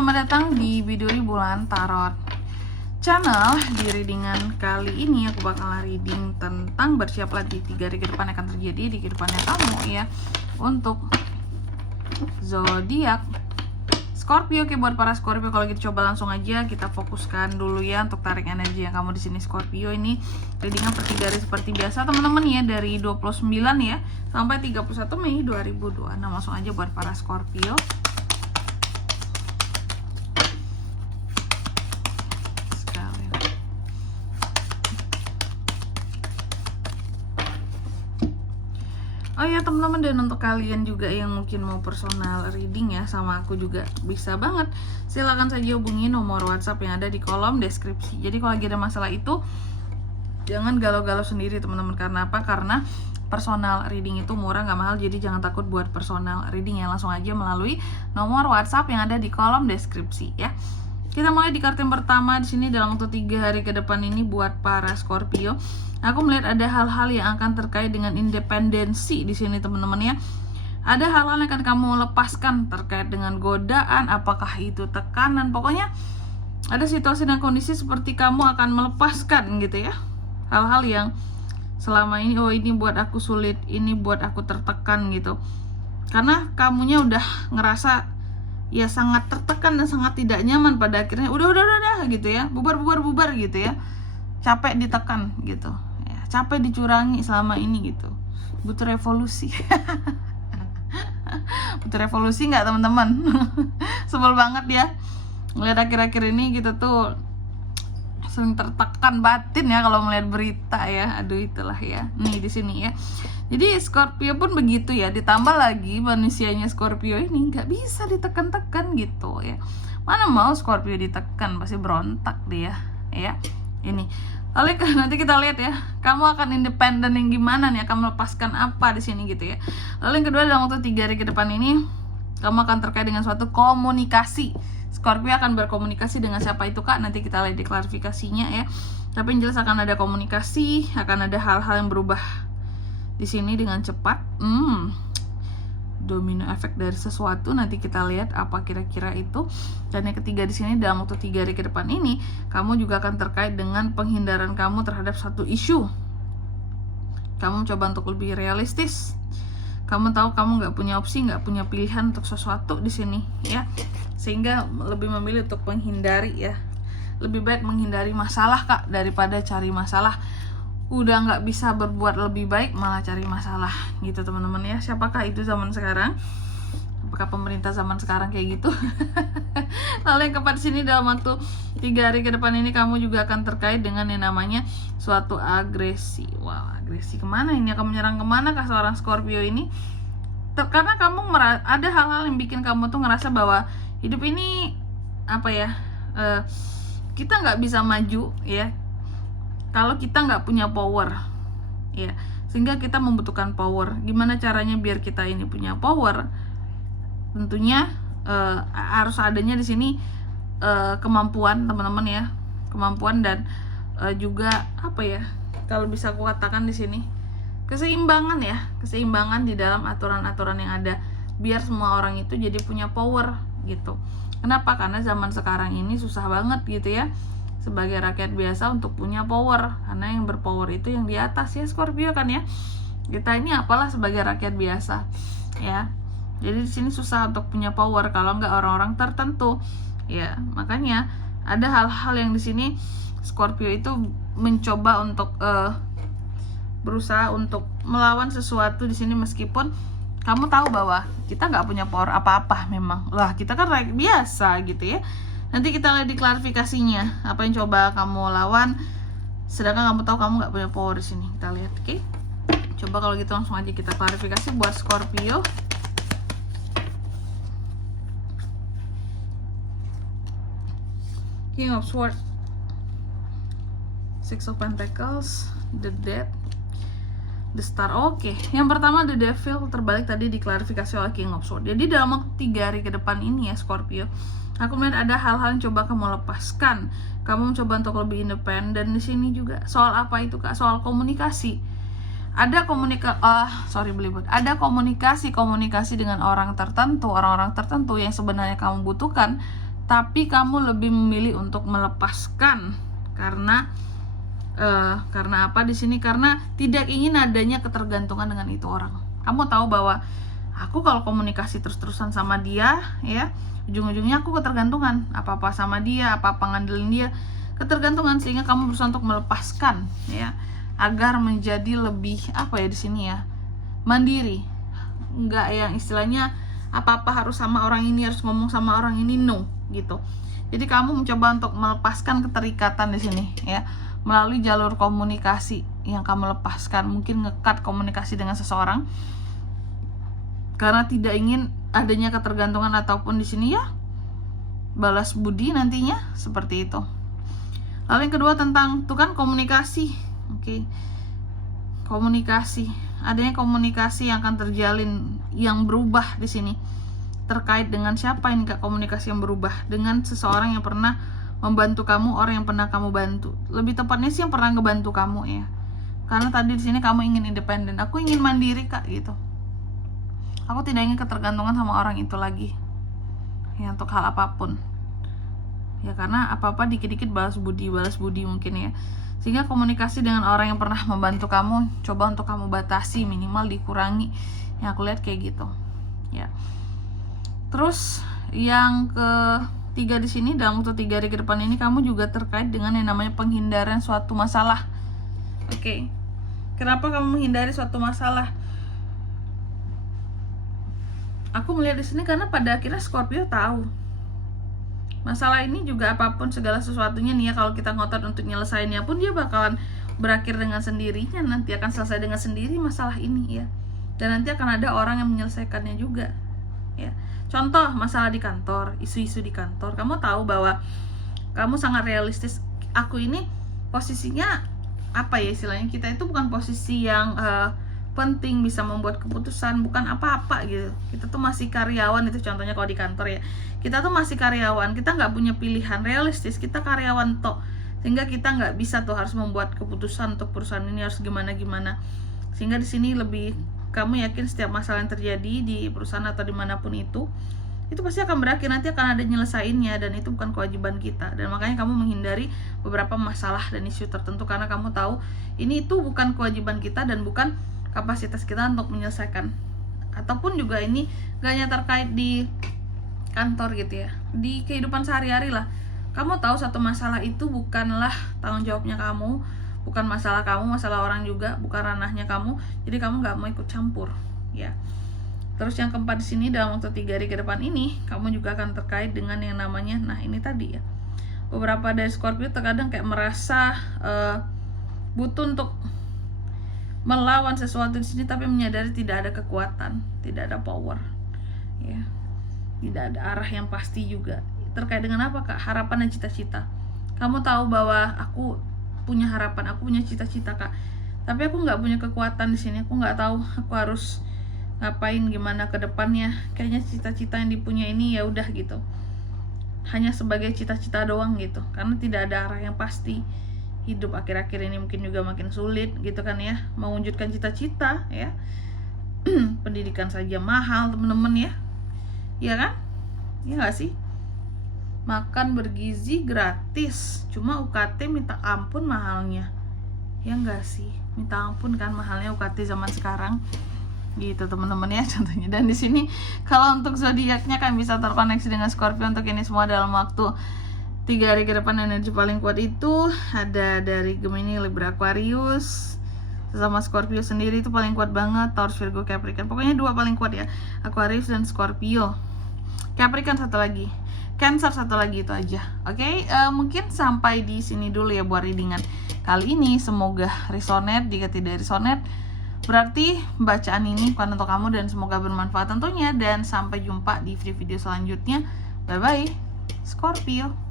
selamat datang di Biduri Bulan Tarot Channel. Di readingan kali ini aku bakal reading tentang bersiaplah di 3 hari ke depan akan terjadi di kehidupannya kamu ya. Untuk zodiak Scorpio. Oke, buat para Scorpio, kalau gitu coba langsung aja kita fokuskan dulu ya untuk tarik energi yang kamu di sini Scorpio. Ini readingan per 3 hari seperti biasa teman-teman ya, dari 29 ya sampai 31 Mei 2002. Nah, langsung aja buat para Scorpio. Oh ya teman-teman, dan untuk kalian juga yang mungkin mau personal reading ya sama aku juga bisa banget. Silahkan saja hubungi nomor WhatsApp yang ada di kolom deskripsi. Jadi kalau lagi ada masalah itu jangan galau-galau sendiri teman-teman. Karena apa? Karena personal reading itu murah, nggak mahal. Jadi jangan takut buat personal reading ya, langsung aja melalui nomor WhatsApp yang ada di kolom deskripsi ya. Kita mulai di kartu yang pertama di sini. Dalam waktu 3 hari ke depan ini buat para Scorpio, aku melihat ada hal-hal yang akan terkait dengan independensi di sini teman-teman ya. Ada hal-hal yang akan kamu lepaskan terkait dengan godaan, apakah itu tekanan, pokoknya ada situasi dan kondisi seperti kamu akan melepaskan gitu ya. Hal-hal yang selama ini, oh ini buat aku sulit, ini buat aku tertekan gitu. Karena kamunya udah ngerasa ya sangat tertekan dan sangat tidak nyaman, pada akhirnya udah gitu ya, bubar gitu ya. Capek ditekan gitu. Capek dicurangi selama ini gitu, butuh revolusi. Butuh revolusi nggak teman-teman? Sebel banget ya ngeliat akhir-akhir ini kita tuh sering tertekan batin ya kalau melihat berita ya. Aduh itulah ya, nih di sini ya. Jadi Scorpio pun begitu ya, ditambah lagi manusianya Scorpio ini nggak bisa ditekan-tekan gitu ya. Mana mau Scorpio ditekan, pasti berontak dia ya. Ini lalu nanti kita lihat ya, kamu akan independen yang gimana nih, akan melepaskan apa di sini gitu ya. Lalu yang kedua, dalam waktu 3 hari ke depan ini kamu akan terkait dengan suatu komunikasi. Scorpio akan berkomunikasi dengan siapa itu kak, nanti kita lihat di klarifikasinya ya. Tapi yang jelas akan ada komunikasi, akan ada hal-hal yang berubah di sini dengan cepat. Domino efek dari sesuatu, nanti kita lihat apa kira-kira itu. Dan yang ketiga di sini, dalam waktu 3 hari ke depan ini kamu juga akan terkait dengan penghindaran kamu terhadap satu isu. Kamu coba untuk lebih realistis. Kamu tahu kamu nggak punya opsi, nggak punya pilihan untuk sesuatu di sini ya, sehingga lebih memilih untuk menghindari ya. Lebih baik menghindari masalah kak daripada cari masalah. Udah nggak bisa berbuat lebih baik malah cari masalah gitu teman-teman ya. Siapakah itu zaman sekarang? Apakah pemerintah zaman sekarang kayak gitu? Lalu yang keempat sini, dalam waktu 3 hari ke depan ini kamu juga akan terkait dengan yang namanya suatu agresi. Wow, agresi kemana ini? Akan menyerang kemana kah seorang Scorpio ini? Karena kamu ada hal-hal yang bikin kamu tuh ngerasa bahwa hidup ini apa ya, kita nggak bisa maju ya kalau kita nggak punya power ya, sehingga kita membutuhkan power. Gimana caranya biar kita ini punya power? Tentunya harus adanya di sini kemampuan teman-teman ya, kemampuan dan juga apa ya, kalau bisa aku katakan di sini keseimbangan ya, keseimbangan di dalam aturan-aturan yang ada, biar semua orang itu jadi punya power gitu. Kenapa? Karena zaman sekarang ini susah banget gitu ya sebagai rakyat biasa untuk punya power, karena yang berpower itu yang di atas ya Scorpio kan ya. Kita ini apalah sebagai rakyat biasa ya. Jadi di sini susah untuk punya power kalau nggak orang-orang tertentu ya. Makanya ada hal-hal yang di sini Scorpio itu mencoba untuk berusaha untuk melawan sesuatu di sini, meskipun kamu tahu bahwa kita nggak punya power apa-apa. Memang lah kita kan rakyat biasa gitu ya. Nanti kita lihat di klarifikasinya apa yang coba kamu lawan, sedangkan kamu tahu kamu nggak punya power di sini. Kita lihat, oke? Coba kalau gitu langsung aja kita klarifikasi buat Scorpio. King of Swords, Six of Pentacles, The Death, The Star. Oke, yang pertama The Devil terbalik tadi diklarifikasi oleh King of Swords. Jadi dalam waktu 3 hari ke depan ini ya Scorpio, aku melihat ada hal-hal yang coba kamu lepaskan. Kamu mencoba untuk lebih independen di sini juga. Soal apa itu kak? Soal komunikasi. Ada komunikasi dengan orang tertentu yang sebenarnya kamu butuhkan, tapi kamu lebih memilih untuk melepaskan karena apa di sini? Karena tidak ingin adanya ketergantungan dengan itu orang. Kamu tahu bahwa aku kalau komunikasi terus-terusan sama dia, ya, ujung-ujungnya aku ketergantungan. Apa-apa sama dia, apa-apa ngandelin dia, ketergantungan, sehingga kamu berusaha untuk melepaskan, ya, agar menjadi lebih apa ya di sini ya, mandiri. Enggak yang istilahnya apa-apa harus sama orang ini, harus ngomong sama orang ini, no, gitu. Jadi kamu mencoba untuk melepaskan keterikatan di sini, ya, melalui jalur komunikasi yang kamu lepaskan. Mungkin nge-cut komunikasi dengan seseorang karena tidak ingin adanya ketergantungan, ataupun di sini ya balas budi nantinya, seperti itu. Lalu yang kedua tentang tuh kan komunikasi. Oke. Komunikasi, adanya komunikasi yang akan terjalin, yang berubah di sini. Terkait dengan siapa ini Kak komunikasi yang berubah? Dengan seseorang yang pernah membantu kamu, orang yang pernah kamu bantu. Lebih tepatnya sih yang pernah ngebantu kamu, ya. Karena tadi di sini kamu ingin independen, aku ingin mandiri Kak, gitu. Aku tidak ingin ketergantungan sama orang itu lagi, ya, untuk hal apapun. Ya karena apa-apa dikit-dikit balas budi mungkin, ya. Sehingga komunikasi dengan orang yang pernah membantu kamu, coba untuk kamu batasi, minimal dikurangi. Yang aku lihat kayak gitu, ya. Terus yang ketiga di sini, dalam waktu 3 hari ke depan ini kamu juga terkait dengan yang namanya penghindaran suatu masalah. Oke. Kenapa kamu menghindari suatu masalah? Aku melihat di sini karena pada akhirnya Scorpio tahu masalah ini juga, apapun segala sesuatunya nih ya, kalau kita ngotot untuk nyelesainnya pun dia bakalan berakhir dengan sendirinya, nanti akan selesai dengan sendiri masalah ini, ya. Dan nanti akan ada orang yang menyelesaikannya juga, ya. Contoh masalah di kantor, isu-isu di kantor, kamu tahu bahwa kamu sangat realistis. Aku ini posisinya apa ya istilahnya, kita itu bukan posisi yang penting bisa membuat keputusan, bukan apa-apa gitu. Kita tuh masih karyawan, itu contohnya kalau di kantor, ya. Kita tuh masih karyawan, kita nggak punya pilihan, realistis, kita karyawan toh, sehingga kita nggak bisa tuh harus membuat keputusan untuk perusahaan ini harus gimana-gimana. Sehingga di sini lebih kamu yakin setiap masalah yang terjadi di perusahaan atau dimanapun itu pasti akan berakhir, nanti akan ada nyelesainnya, dan itu bukan kewajiban kita. Dan makanya kamu menghindari beberapa masalah dan isu tertentu karena kamu tahu ini itu bukan kewajiban kita dan bukan kapasitas kita untuk menyelesaikan. Ataupun juga ini gak hanya terkait di kantor gitu ya, di kehidupan sehari-hari lah. Kamu tahu satu masalah itu bukanlah tanggung jawabnya kamu, bukan masalah kamu, masalah orang juga, bukan ranahnya kamu. Jadi kamu gak mau ikut campur, ya. Terus yang keempat di sini, dalam waktu 3 hari ke depan ini kamu juga akan terkait dengan yang namanya, nah ini tadi ya, beberapa dari Scorpio terkadang kayak merasa butuh untuk melawan sesuatu di sini, tapi menyadari tidak ada kekuatan, tidak ada power, ya, tidak ada arah yang pasti juga. Terkait dengan apa Kak? Harapan dan cita-cita. Kamu tahu bahwa aku punya harapan, aku punya cita-cita Kak, tapi aku nggak punya kekuatan di sini. Aku nggak tahu aku harus ngapain, gimana ke depannya. Kayaknya cita-cita yang dipunya ini ya udah gitu, hanya sebagai cita-cita doang gitu, karena tidak ada arah yang pasti. Hidup akhir-akhir ini mungkin juga makin sulit gitu kan ya, mewujudkan cita-cita, ya. Pendidikan saja mahal temen-temen, ya. Iya kan? Iya gak sih? Makan bergizi gratis, cuma UKT minta ampun mahalnya. Ya gak sih? Minta ampun kan mahalnya UKT zaman sekarang. Gitu teman-teman ya contohnya. Dan di sini kalau untuk zodiaknya kan bisa terkoneksi dengan Scorpio untuk ini semua dalam waktu 3 hari ke depan. Energi paling kuat itu ada dari Gemini, Libra, Aquarius. Sama Scorpio sendiri itu paling kuat banget, Taurus, Virgo, Capricorn. Pokoknya 2 paling kuat ya, Aquarius dan Scorpio. Capricorn 1 lagi, Cancer 1 lagi, itu aja. Oke, mungkin sampai di sini dulu ya buat readingan kali ini. Semoga resonate. Jika tidak resonate, berarti bacaan ini bukan untuk kamu, dan semoga bermanfaat tentunya. Dan sampai jumpa di video selanjutnya. Bye bye Scorpio.